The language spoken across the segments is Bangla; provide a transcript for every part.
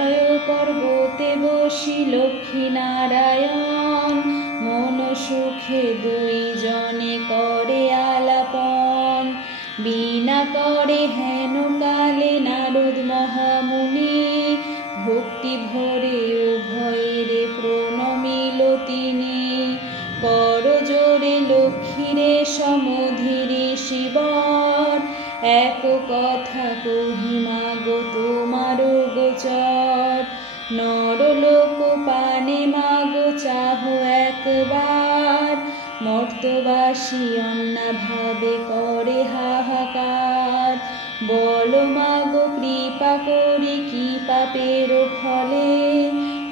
হিমালয় পর্বতে বসি লক্ষ্মী নারায়ণ, মন সুখে দুইজনে করে আলাপন। বীণা করে হেন কালে নারদ মহামুনি, ভক্তি ভরে উভয়ের প্রণমিল তিনি। কর জোরে লক্ষ্মীরে সমধিরে শিবর, এক কথা কহি মাগো তোমার গোচর। নরলোক পানে মাগো চাহ একবার, মর্তবাসী অন্নাভাবে করে হাহাকার। বল মাগো কৃপা করি কি পাপের ফলে,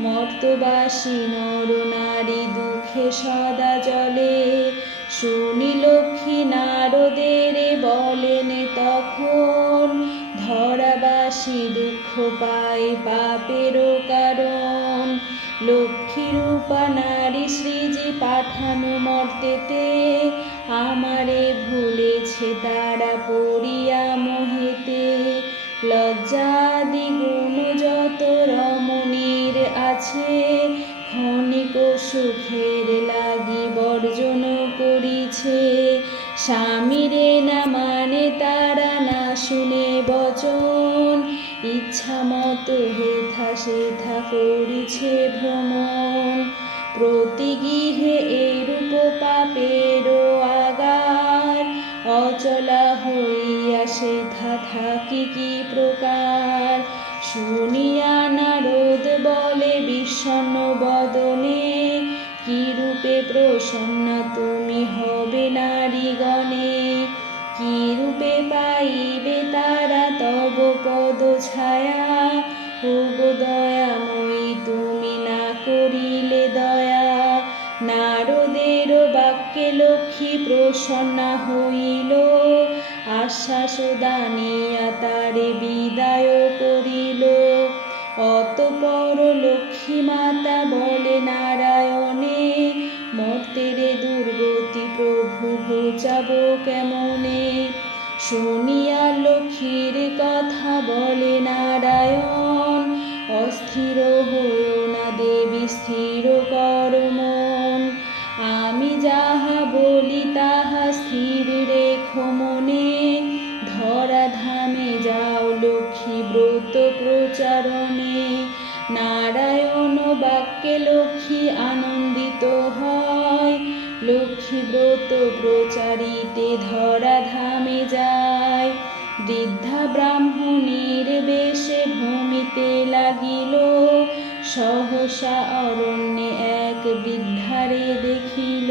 মর্তবাসী নর নারী দুঃখে সদা জলে। শুনি লক্ষ্মী নারদের বলেন তখন, ধরাবাসী দুঃখ পায় পাপের কারণ। লক্ষ্মী রূপা নারী শ্রীজি পাঠানো মর্তেতে, আমারে ভুলেছে তারা পড়িয়া মোহেতে। লজ্জাদি গুণ যত রমণীর আছে, ক্ষণিক সুখের লাগি বর্জন করিছে। স্বামীরে না মানে তারা, না শুনে বচন, ইচ্ছা মতো হেথা সেথা করিছে ভ্রমণ। প্রতি গৃহে এরূপ পাপের আগার, অচলা হইয়া সেথা থাকি কি প্রকার। শুনিয়া নারদ বলে বিষণ্ণ বদনে, কি রূপে প্রসন্না তুমি হবে নারীগণে। কি রূপে পাইবে তারা তব পদ ছায়া, ওগো দয়াময়ী তুমি না করিলে দয়া। নারদের বাক্যে লক্ষ্মী প্রসন্না হইল, আশ্বাস দানিয়া তারে বিদায় করিল। অতঃপর লক্ষ্মী মাতা বলে নারায়ণে, মর্তেরে দুর্গতি প্রভু ঘোচাব কেমনে। শুনিয়া লক্ষ্মীর কথা বলে নারায়ণ, অস্থির হইও না দেবী স্থির কর মন। আমি যাহা বলি তাহা স্থির রেখো মনে, ধরাধামে যাও লক্ষ্মী ব্রত প্রচারণে। নারায়ণ বাক্যে লক্ষ্মী আনন্দিত হয়, লক্ষ্মী ব্রত প্রচারিতে ধরাধামে যায়। বৃদ্ধা ব্রাহ্মণীর বেশে ভূমিতে লাগিল, সহসা অরণ্যে এক বৃদ্ধারে দেখিল।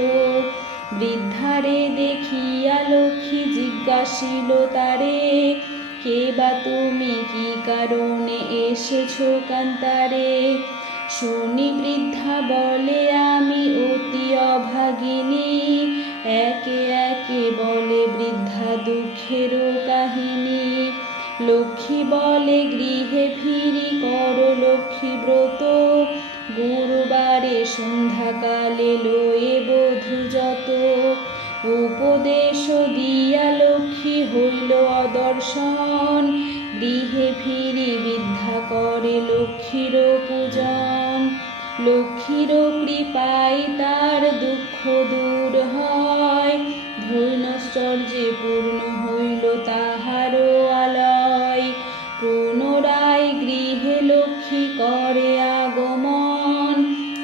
বৃদ্ধারে দেখিয়া লক্ষ্মী জিজ্ঞাসিল তারে, কে বা তুমি কি কারণে এসেছ কান্তারে। শুনি বৃদ্ধা বলে আমি অতি অভাগিনী, একে একে বলে বৃদ্ধা দুঃখের কাহিনী। লক্ষ্মী বলে গৃহে ফিরি কর লক্ষ্মী ব্রত, গুরুবারে সন্ধ্যাকালে লয়ে বধূ যত। উপদেশ দিয়া লক্ষ্মী হইল অদর্শন, গৃহে ফিরি বৃদ্ধা করে লক্ষ্মীর পূজন। লক্ষ্মীর কৃপায় তার দুঃখ দূর হয়, ধৈর্যশ্চর্যে পূর্ণ হইল তাহার আলয়। পুনরায় গৃহে লক্ষ্মী করে আগমন,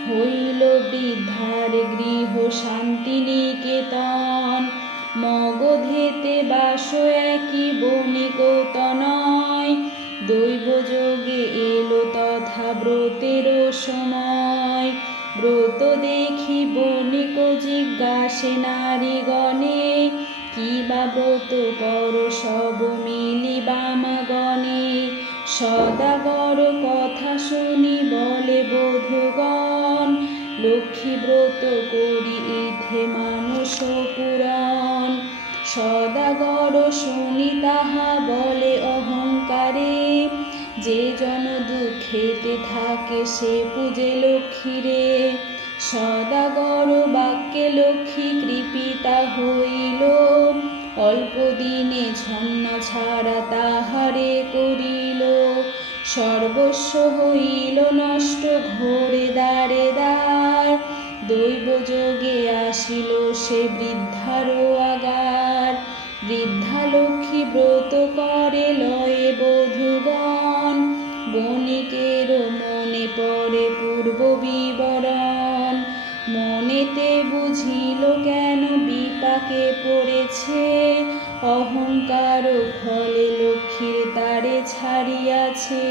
হইল বৃদ্ধার গৃহ শান্তিনিকেতন। মগধেতে বাস একই বণিক তনয়, দৈবযোগে এলো তথা ব্রতের সময়। ব্রত দেখি বণিক জিজ্ঞাসে নারীগণে, কি বা ব্রত কর সব মিলি বামাগণে। সদাগর কথা শুনি বলে বধূগণ, লক্ষ্মী ব্রত করি ইথে মানস পুরাণ। সদাগর শুনি তাহা বলে অহংকারে, যে জন দুঃখেতে থাকে সে পূজে লক্ষ্মীরে। সদাগর বাক্যে লক্ষ্মী কৃপিতা হইল, অল্প দিনে ছন্ন ছাড়া তাহারে করিল। সর্বস্ব হইল নষ্ট ঘোরে দ্বারে দ্বার, দৈব যোগে আসিল সে বৃদ্ধারও আগার। বৃদ্ধা লক্ষ্মী ব্রত করে লয়ে বধূগণ, বণিকেরও মনে পড়ে পূর্ব বিবরণ। মনেতে বুঝিল কেন বিপাকে পড়েছে, অহংকার ফলে লক্ষ্মীর তারে ছাড়িয়াছে।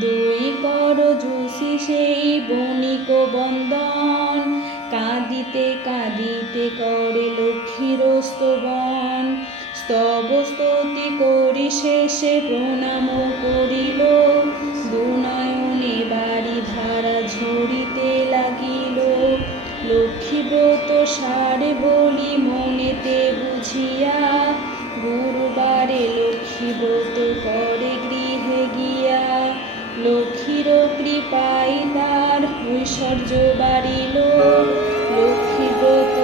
দুই কর যুষি সেই বণিক বন্দন, কাঁদিতে কাঁদিতে করে লক্ষ্মীর স্তবন। স্তব স্তুতি করি শেষে প্রণাম করিল, দুনয়নে বাড়ি ধারা ঝরিতে লাগিল। লক্ষ্মী ব্রত সারে বলি মনেতে বুঝিয়া, গুরুবারে লক্ষ্মী ব্রত করে গৃহে গিয়া। লক্ষ্মীর কৃপায় তার ঐশ্বর্য বাড়িল, লক্ষ্মী ব্রত